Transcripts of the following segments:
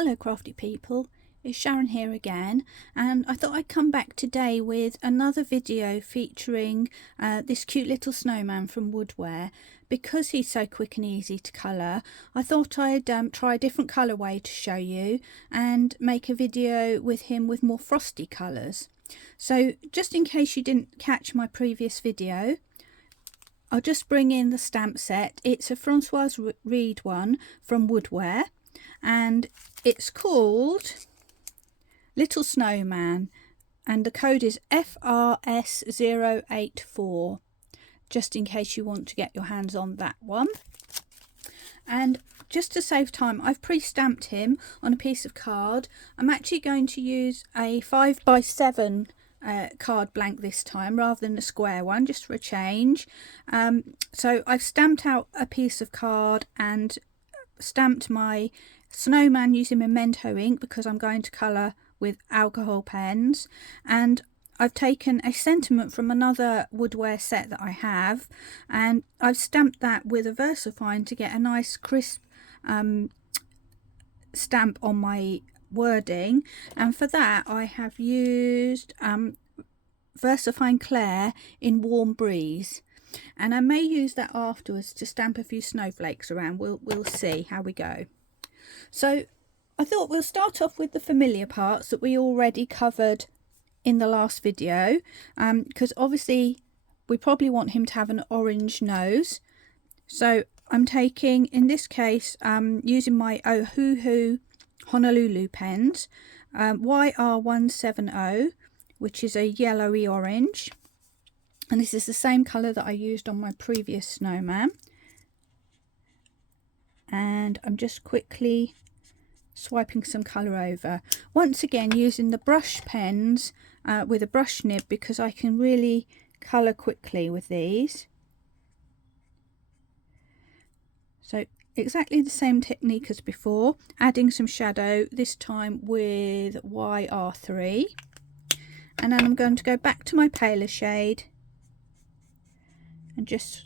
Hello crafty people, it's Sharon here again, and I thought I'd come back today with another video featuring this cute little snowman from Woodware. Because he's so quick and easy to colour, I thought I'd try a different colourway to show you and make a video with him with more frosty colours. So just in case you didn't catch my previous video, I'll just bring in the stamp set. It's a Francoise Reed one from Woodware, and it's called Little Snowman, and the code is FRS084, just in case you want to get your hands on that one. And just to save time, I've pre-stamped him on a piece of card. I'm actually going to use a 5x7 card blank this time rather than a square one, just for a change. So I've stamped out a piece of card and stamped my snowman using Memento ink because I'm going to colour with alcohol pens, and I've taken a sentiment from another Woodware set that I have, and I've stamped that with a VersaFine to get a nice crisp stamp on my wording. And for that I have used VersaFine Claire in Warm Breeze, and I may use that afterwards to stamp a few snowflakes around. We'll see how we go. So I thought we'll start off with the familiar parts that we already covered in the last video, because obviously we probably want him to have an orange nose. So I'm taking, in this case, using my Ohuhu Honolulu pens, YR170, which is a yellowy orange, and this is the same colour that I used on my previous snowman. And I'm just quickly swiping some colour over, once again using the brush pens with a brush nib, because I can really colour quickly with these. So exactly the same technique as before, adding some shadow, this time with YR3, and then I'm going to go back to my paler shade and just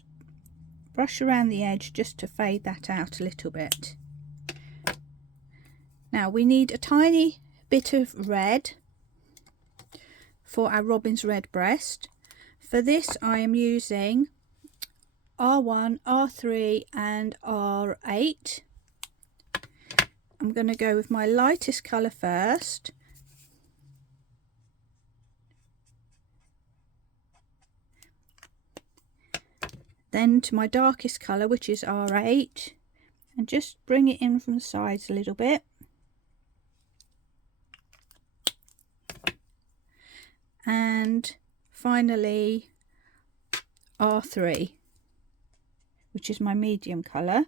brush around the edge just to fade that out a little bit. Now we need a tiny bit of red for our robin's redbreast. For this I am using R1, R3 and R8. I'm going to go with my lightest colour first. Then to my darkest colour, which is R8, and just bring it in from the sides a little bit. And finally R3, which is my medium colour.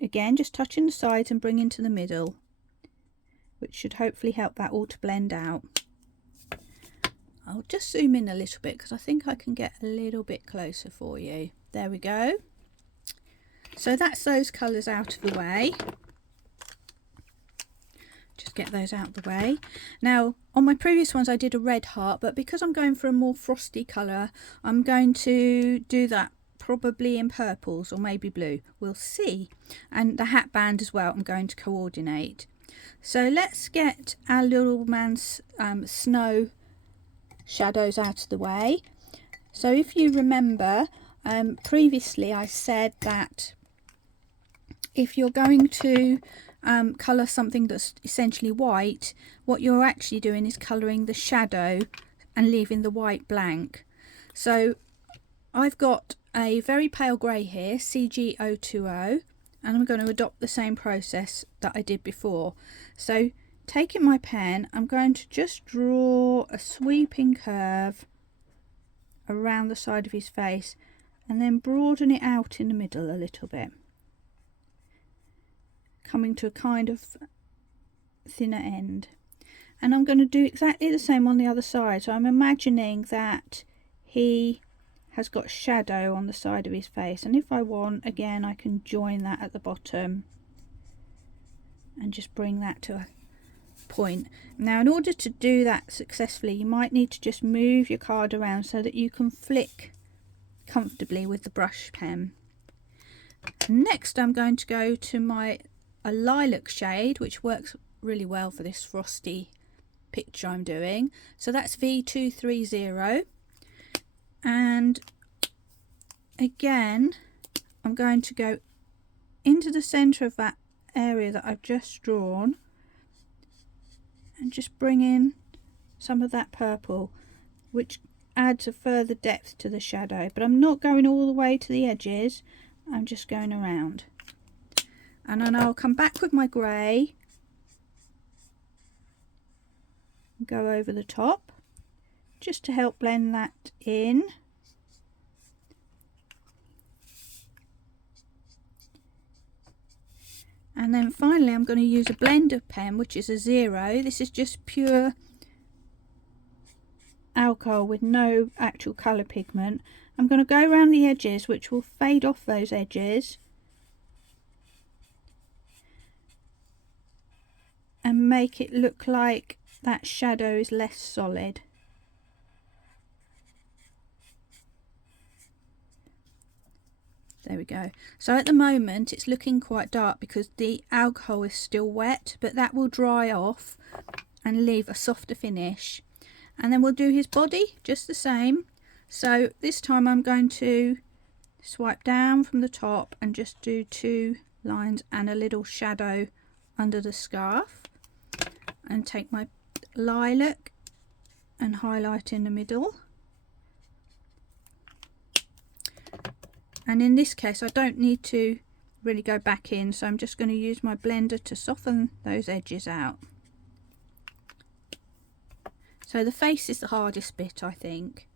Again, just touching the sides and bringing to the middle, which should hopefully help that all to blend out. I'll just zoom in a little bit because I think I can get a little bit closer for you. There we go. So that's those colours out of the way. Just get those out of the way. Now on my previous ones I did a red heart, but because I'm going for a more frosty colour, I'm going to do that probably in purples or maybe blue. We'll see. And the hat band as well I'm going to coordinate. So let's get our little man's snow shadows out of the way. So if you remember, previously I said that if you're going to colour something that's essentially white, what you're actually doing is colouring the shadow and leaving the white blank. So I've got a very pale grey here, CG020, and I'm going to adopt the same process that I did before. So taking my pen, I'm going to just draw a sweeping curve around the side of his face and then broaden it out in the middle a little bit, coming to a kind of thinner end. And I'm going to do exactly the same on the other side. So I'm imagining that he has got shadow on the side of his face, and if I want, again, I can join that at the bottom and just bring that to a point. Now in order to do that successfully, you might need to just move your card around so that you can flick comfortably with the brush pen. Next I'm going to go to my lilac shade, which works really well for this frosty picture I'm doing. So that's V230, and again I'm going to go into the centre of that area that I've just drawn and just bring in some of that purple, which adds a further depth to the shadow. But I'm not going all the way to the edges, I'm just going around. And then I'll come back with my grey, go over the top just to help blend that in. And then finally I'm going to use a blender pen, which is a 0. This is just pure alcohol with no actual colour pigment. I'm going to go around the edges, which will fade off those edges and make it look like that shadow is less solid. There we go. So at the moment it's looking quite dark because the alcohol is still wet, but that will dry off and leave a softer finish. And then we'll do his body just the same. So this time I'm going to swipe down from the top and just do 2 lines and a little shadow under the scarf, and take my lilac and highlight in the middle. And in this case I don't need to really go back in, so I'm just going to use my blender to soften those edges out. So the face is the hardest bit, I think.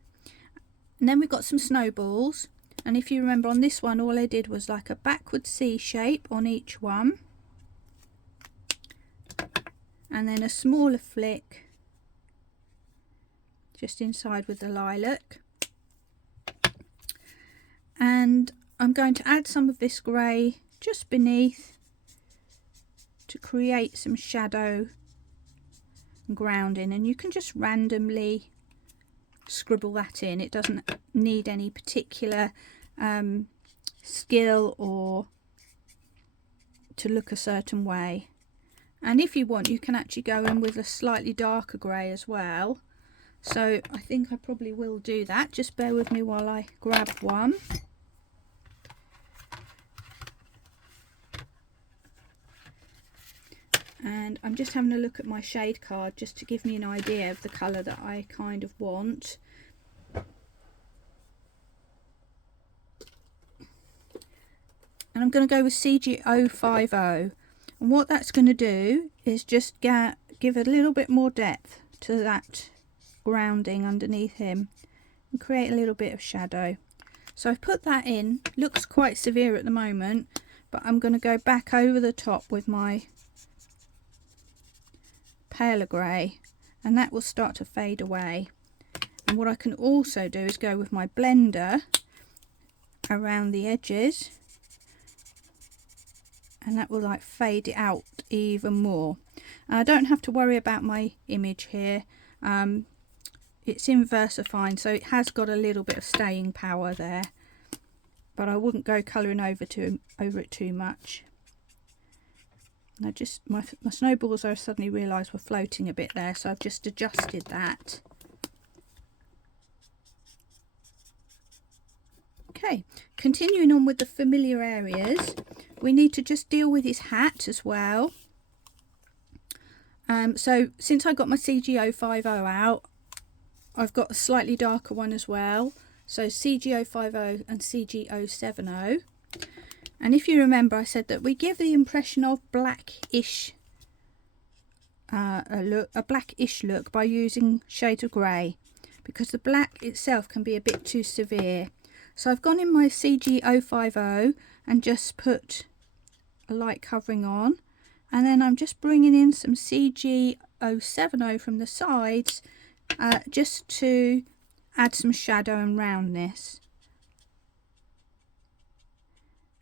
And then we've got some snowballs, and if you remember on this one all I did was like a backward C shape on each one, and then a smaller flick just inside with the lilac. And I'm going to add some of this grey just beneath to create some shadow and grounding, and you can just randomly scribble that in. It doesn't need any particular skill or to look a certain way. And if you want, you can actually go in with a slightly darker grey as well. So I think I probably will do that. Just bear with me while I grab one. And I'm just having a look at my shade card just to give me an idea of the colour that I kind of want. And I'm going to go with CG050. And what that's going to do is just give a little bit more depth to that grounding underneath him and create a little bit of shadow. So I've put that in. Looks quite severe at the moment, but I'm going to go back over the top with my paler grey, and that will start to fade away. And what I can also do is go with my blender around the edges, and that will like fade it out even more. And I don't have to worry about my image here. It's in VersaFine, so it has got a little bit of staying power there, but I wouldn't go colouring over it too much. I just my snowballs I suddenly realised were floating a bit there, so I've just adjusted that. Okay, continuing on with the familiar areas, we need to just deal with his hat as well. So since I got my CG050 out, I've got a slightly darker one as well. So CG050 and CG070. And if you remember, I said that we give the impression of blackish, a blackish look by using shades of grey, because the black itself can be a bit too severe. So I've gone in my CG050 and just put a light covering on, and then I'm just bringing in some CG070 from the sides just to add some shadow and roundness.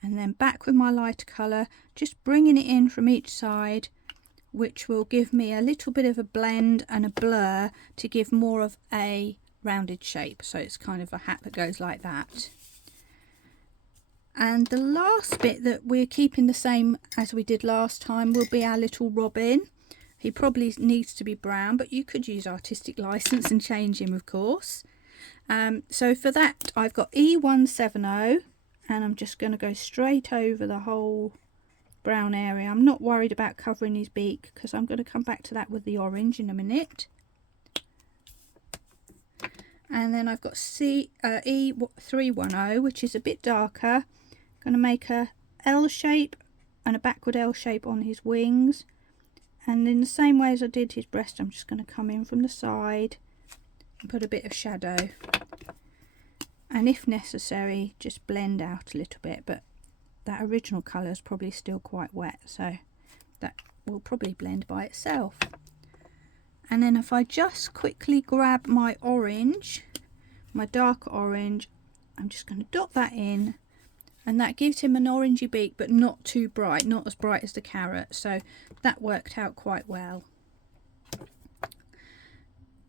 And then back with my lighter colour, just bringing it in from each side, which will give me a little bit of a blend and a blur to give more of a rounded shape. So it's kind of a hat that goes like that. And the last bit that we're keeping the same as we did last time will be our little robin. He probably needs to be brown, but you could use artistic license and change him, of course. So for that, I've got E170, and I'm just going to go straight over the whole brown area. I'm not worried about covering his beak because I'm going to come back to that with the orange in a minute. And then I've got E310, which is a bit darker. Going to make a L shape and a backward L shape on his wings. And in the same way as I did his breast, I'm just going to come in from the side and put a bit of shadow. And if necessary, just blend out a little bit. But that original colour is probably still quite wet, so that will probably blend by itself. And then if I just quickly grab my orange, my dark orange, I'm just going to dot that in, and that gives him an orangey beak, but not too bright, not as bright as the carrot, so that worked out quite well.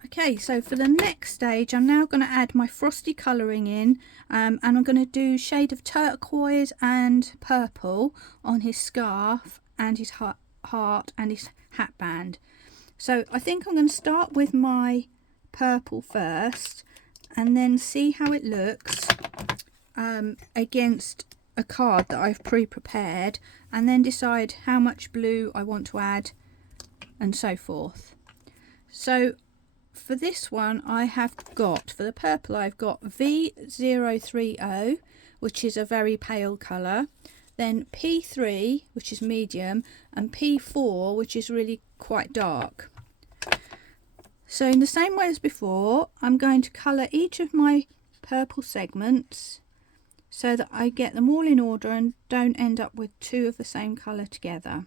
Okay, so for the next stage, I'm now going to add my frosty colouring in, and I'm going to do shade of turquoise and purple on his scarf and his heart and his hat band. So I think I'm going to start with my purple first and then see how it looks against a card that I've pre-prepared, and then decide how much blue I want to add and so forth. So for this one, I have got, for the purple, I've got V030, which is a very pale colour, then P3, which is medium, and P4, which is really quite dark. So in the same way as before, I'm going to colour each of my purple segments so that I get them all in order and don't end up with two of the same colour together.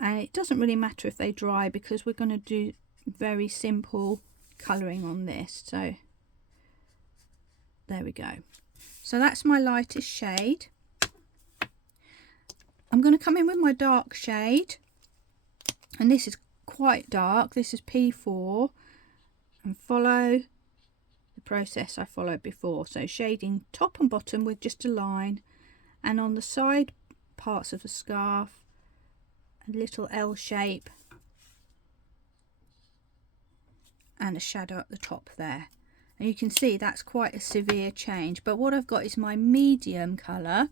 And it doesn't really matter if they dry because we're going to do very simple colouring on this. So there we go. So that's my lightest shade. I'm going to come in with my dark shade, and this is quite dark. This is P4, and follow the process I followed before. So shading top and bottom with just a line, and on the side parts of the scarf a little L shape and a shadow at the top there. And you can see that's quite a severe change, but what I've got is my medium colour,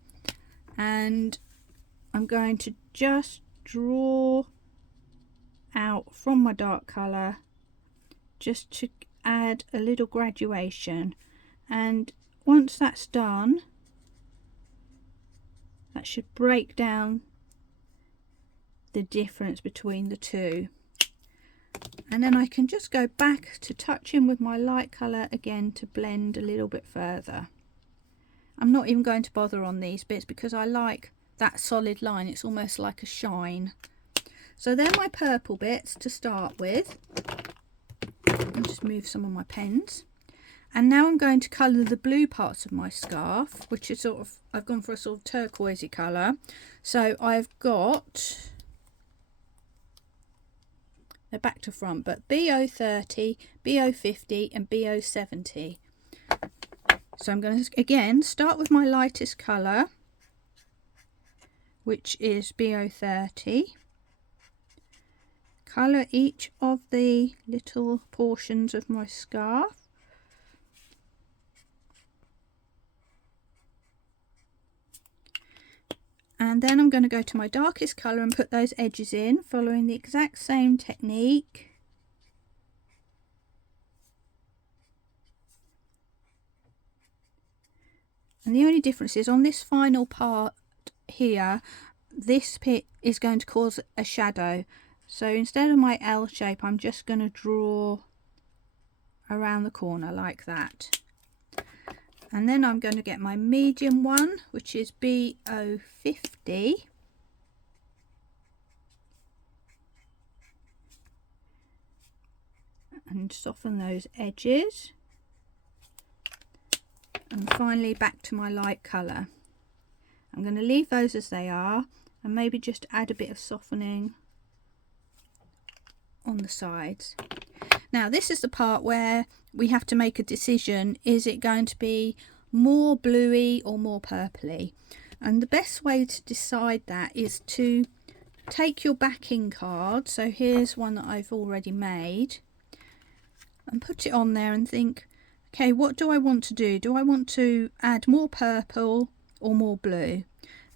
and I'm going to just draw out from my dark colour just to add a little graduation, and once that's done, that should break down the difference between the two. And then I can just go back to touching with my light colour again to blend a little bit further. I'm not even going to bother on these bits because I like that solid line. It's almost like a shine. So they're my purple bits to start with. I'll just move some of my pens. And now I'm going to colour the blue parts of my scarf, which is sort of, I've gone for a sort of turquoisey colour. So I've got, they're back to front, but BO30, BO50 and BO70. So I'm going to again start with my lightest colour, which is BO30. Colour each of the little portions of my scarf. And then I'm going to go to my darkest colour and put those edges in, following the exact same technique. And the only difference is on this final part here, this bit is going to cause a shadow. So instead of my L shape, I'm just going to draw around the corner like that. And then I'm going to get my medium one, which is BO50. And soften those edges. And finally back to my light colour. I'm going to leave those as they are and maybe just add a bit of softening on the sides. Now this is the part where we have to make a decision. Is it going to be more bluey or more purpley? And the best way to decide that is to take your backing card, so here's one that I've already made, and put it on there and think, okay, what do I want to do? Do I want to add more purple or more blue?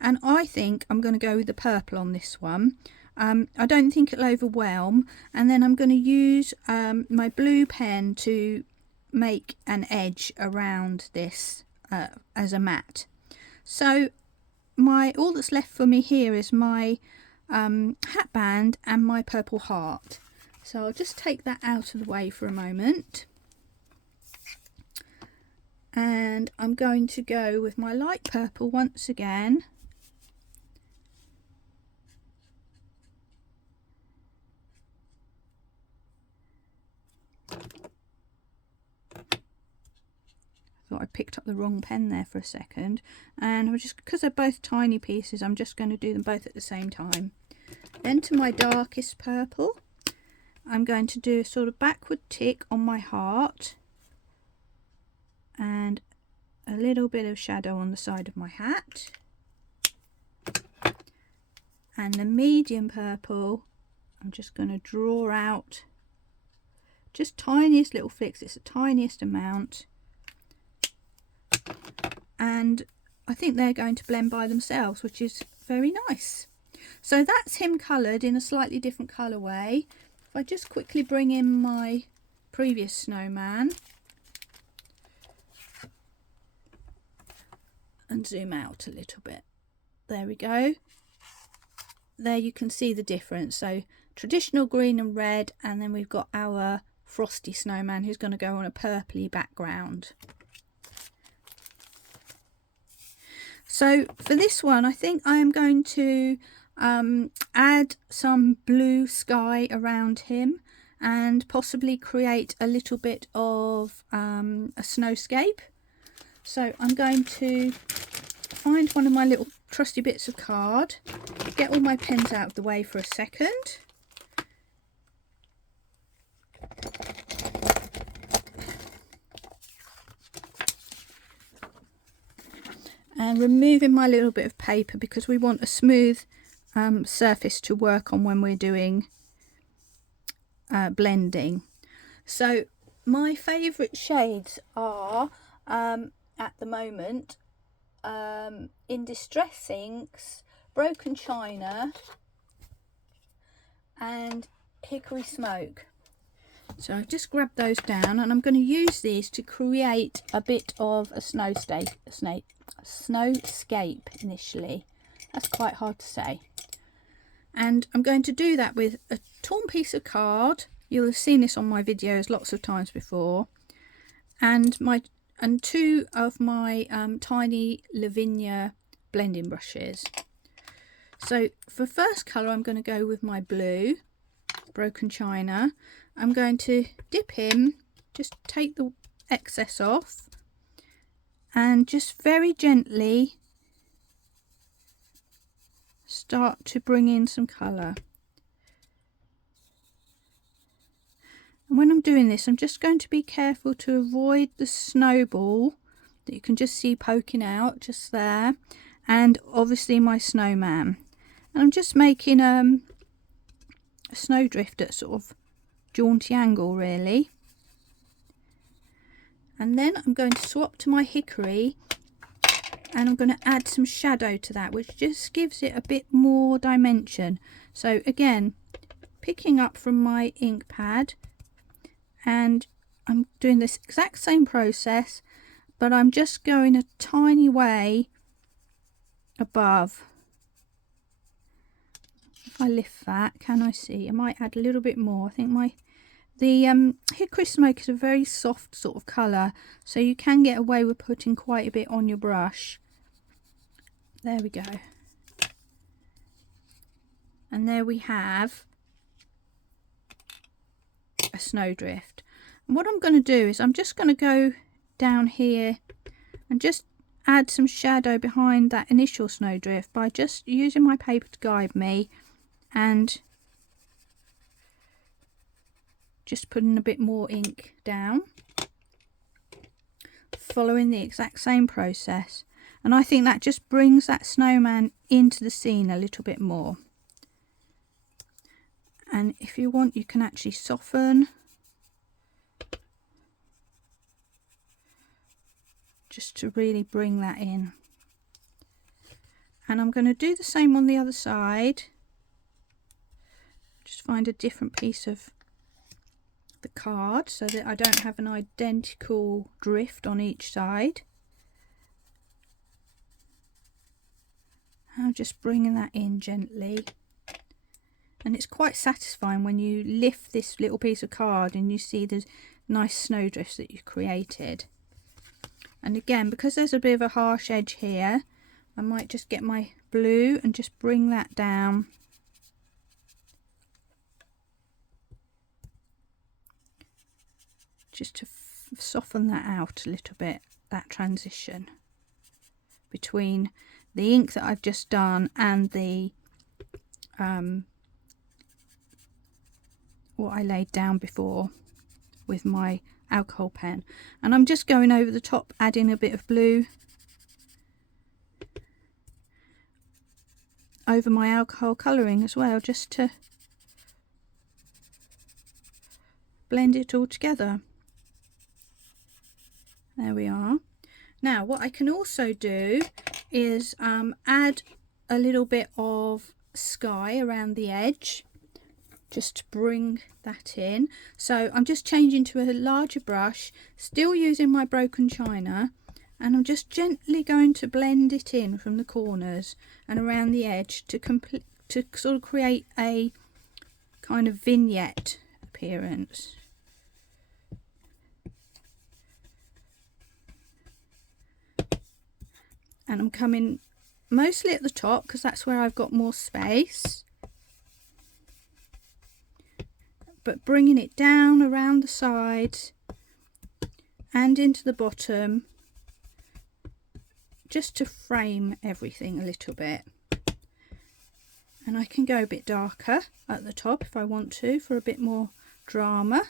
And I think I'm going to go with the purple on this one. I don't think it'll overwhelm, and then I'm going to use my blue pen to make an edge around this as a mat. So all that's left for me here is my hat band and my purple heart. So I'll just take that out of the way for a moment, and I'm going to go with my light purple once again. Thought I picked up the wrong pen there for a second, and I'm just, because they're both tiny pieces, I'm just going to do them both at the same time. Then to my darkest purple, I'm going to do a sort of backward tick on my heart and a little bit of shadow on the side of my hat. And the medium purple, I'm just going to draw out just tiniest little flicks. It's the tiniest amount, and I think they're going to blend by themselves, which is very nice. So that's him coloured in a slightly different colourway. If I just quickly bring in my previous snowman and zoom out a little bit, there we go. There you can see the difference. So traditional green and red, and then we've got our frosty snowman who's going to go on a purpley background. So for this one, I think I am going to add some blue sky around him and possibly create a little bit of a snowscape. So I'm going to find one of my little trusty bits of card, get all my pens out of the way for a second. And removing my little bit of paper, because we want a smooth surface to work on when we're doing blending. So my favourite shades are at the moment in Distress Inks, Broken China and Hickory Smoke. So I've just grabbed those down, and I'm going to use these to create a bit of a snowscape initially. That's quite hard to say. And I'm going to do that with a torn piece of card. You'll have seen this on my videos lots of times before, and two of my tiny Lavinia blending brushes. So for first colour, I'm going to go with my blue, Broken China. I'm going to dip him, just take the excess off, and just very gently start to bring in some colour. And when I'm doing this, I'm just going to be careful to avoid the snowball that you can just see poking out just there, and obviously my snowman. And I'm just making a snowdrift at sort of jaunty angle really. And then I'm going to swap to my hickory, and I'm going to add some shadow to that, which just gives it a bit more dimension. So again, picking up from my ink pad, and I'm doing this exact same process, but I'm just going a tiny way above. If I lift that, can I see? I might add a little bit more. I think the Hickory Smoke is a very soft sort of colour, so you can get away with putting quite a bit on your brush. There we go. And there we have a snowdrift. And what I'm going to do is I'm just going to go down here and just add some shadow behind that initial snowdrift by just using my paper to guide me, and just putting a bit more ink down, following the exact same process. And I think that just brings that snowman into the scene a little bit more. And if you want, you can actually soften just to really bring that in. And I'm going to do the same on the other side. Just find a different piece of the card so that I don't have an identical drift on each side. I'm just bringing that in gently. And it's quite satisfying when you lift this little piece of card and you see the nice snowdrifts that you've created. And again, because there's a bit of a harsh edge here, I might just get my blue and just bring that down. Just to soften that out a little bit, that transition between the ink that I've just done and the what I laid down before with my alcohol pen. And I'm just going over the top, adding a bit of blue over my alcohol colouring as well, just to blend it all together. There we are. Now what I can also do is add a little bit of sky around the edge, just to bring that in. So I'm just changing to a larger brush, still using my broken china, and I'm just gently going to blend it in from the corners and around the edge to sort of create a kind of vignette appearance. And I'm coming mostly at the top because that's where I've got more space, but bringing it down around the sides and into the bottom, just to frame everything a little bit. And I can go a bit darker at the top if I want to, for a bit more drama.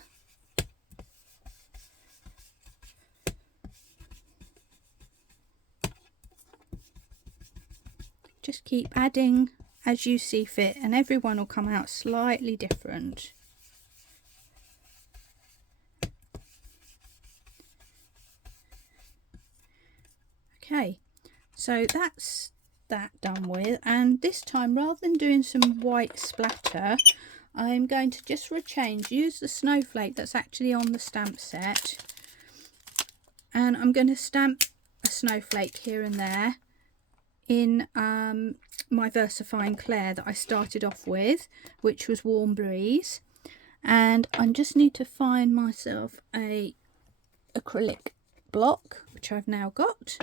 Just keep adding as you see fit, and everyone will come out slightly different. Okay, so that's that done with, and this time, rather than doing some white splatter, I'm going to just for a change use the snowflake that's actually on the stamp set, and I'm going to stamp a snowflake here and there in my VersaFine Clair that I started off with, which was Warm Breeze. And I just need to find myself a acrylic block, which I've now got.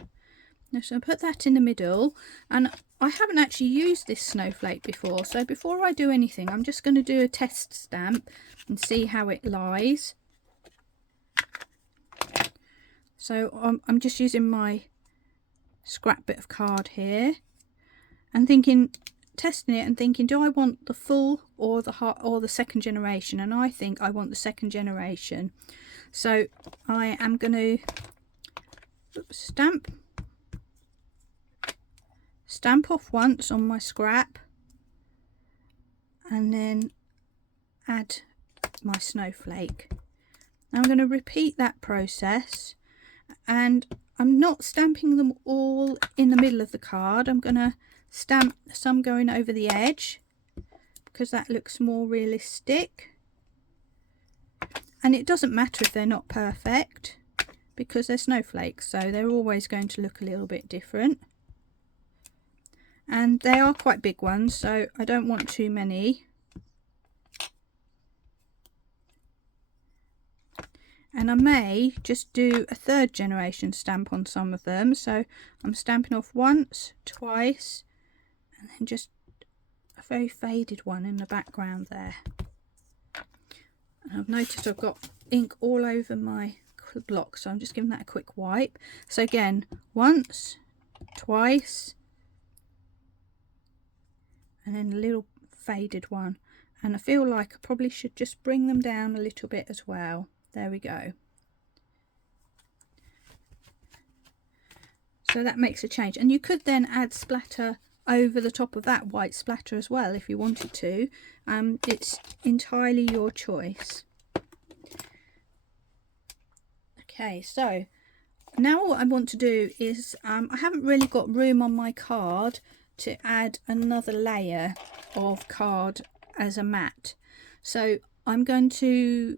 So I put that in the middle, and I haven't actually used this snowflake before, so before I do anything I'm just going to do a test stamp and see how it lies. So I'm just using my scrap bit of card here and testing it and thinking, do I want the full or the second generation? And I think I want the second generation. So I am going to stamp off once on my scrap and then add my snowflake. Now I'm going to repeat that process, and I'm not stamping them all in the middle of the card. I'm going to stamp some going over the edge because that looks more realistic. And it doesn't matter if they're not perfect because they're snowflakes, so they're always going to look a little bit different. And they are quite big ones, so I don't want too many. And I may just do a third generation stamp on some of them. So I'm stamping off once, twice, and then just a very faded one in the background there. And I've noticed I've got ink all over my block, so I'm just giving that a quick wipe. So again, once, twice, and then a little faded one. And I feel like I probably should just bring them down a little bit as well. There we go. So that makes a change, and you could then add splatter over the top of that white splatter as well if you wanted to. It's entirely your choice. Okay, so now what I want to do is I haven't really got room on my card to add another layer of card as a mat, so I'm going to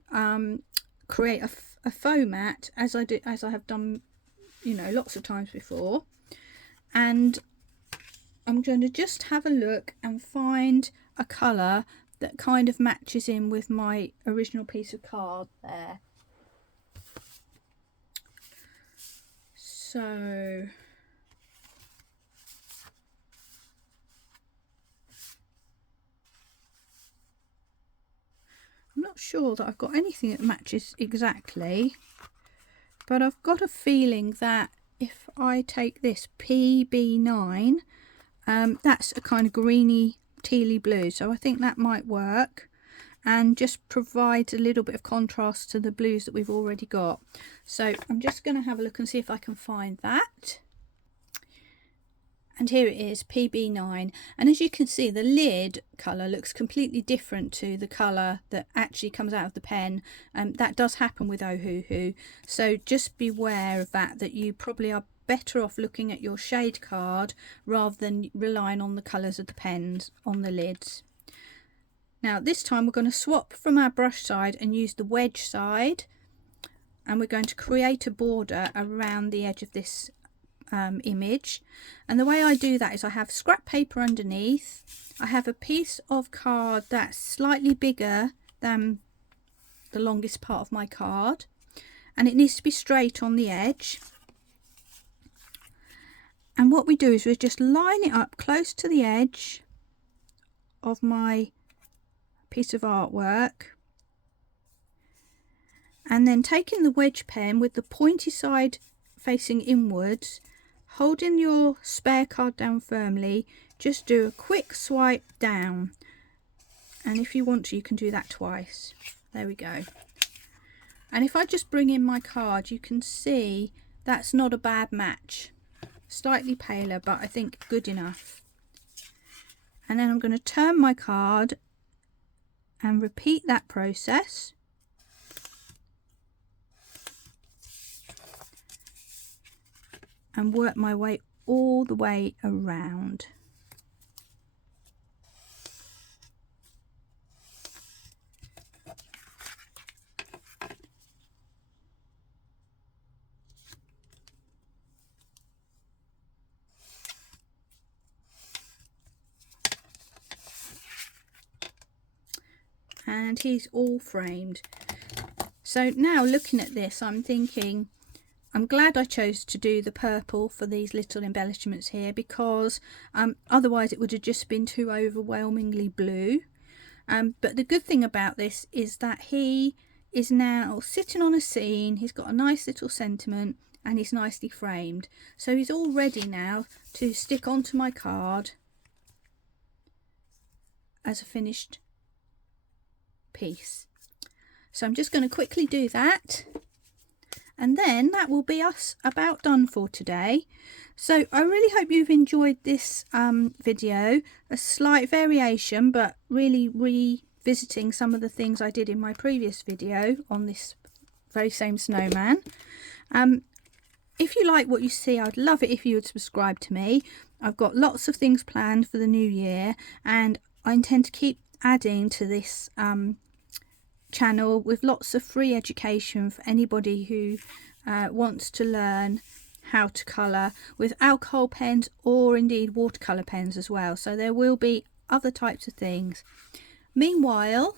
create a faux mat as I have done, you know, lots of times before, and I'm going to just have a look and find a colour that kind of matches in with my original piece of card there. So I'm not sure that I've got anything that matches exactly, but I've got a feeling that if I take this PB9, that's a kind of greeny tealy blue, so I think that might work and just provides a little bit of contrast to the blues that we've already got. So I'm just going to have a look and see if I can find that. And here it is, PB9, and as you can see the lid colour looks completely different to the colour that actually comes out of the pen. That does happen with Ohuhu, so just beware of that you probably are better off looking at your shade card rather than relying on the colours of the pens on the lids. Now this time we're going to swap from our brush side and use the wedge side, and we're going to create a border around the edge of this image. And the way I do that is I have scrap paper underneath, I have a piece of card that's slightly bigger than the longest part of my card, and it needs to be straight on the edge. And what we do is we just line it up close to the edge of my piece of artwork, and then taking the wedge pen with the pointy side facing inwards, holding your spare card down firmly, just do a quick swipe down, and if you want to you can do that twice. There we go. And if I just bring in my card, you can see that's not a bad match. Slightly paler, but I think good enough. And then I'm going to turn my card and repeat that process. And work my way all the way around. And he's all framed. So now looking at this, I'm thinking, I'm glad I chose to do the purple for these little embellishments here, because otherwise it would have just been too overwhelmingly blue. But the good thing about this is that he is now sitting on a scene, he's got a nice little sentiment, and he's nicely framed. So he's all ready now to stick onto my card as a finished piece. So I'm just going to quickly do that, and then that will be us about done for today. So I really hope you've enjoyed this video, a slight variation but really revisiting some of the things I did in my previous video on this very same snowman. If you like what you see, I'd love it if you would subscribe to me. I've got lots of things planned for the new year, and I intend to keep adding to this channel with lots of free education for anybody who wants to learn how to colour with alcohol pens or indeed watercolour pens as well. So there will be other types of things. Meanwhile,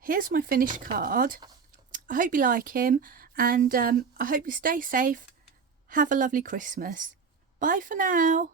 here's my finished card. I hope you like him, and I hope you stay safe. Have a lovely Christmas. Bye for now.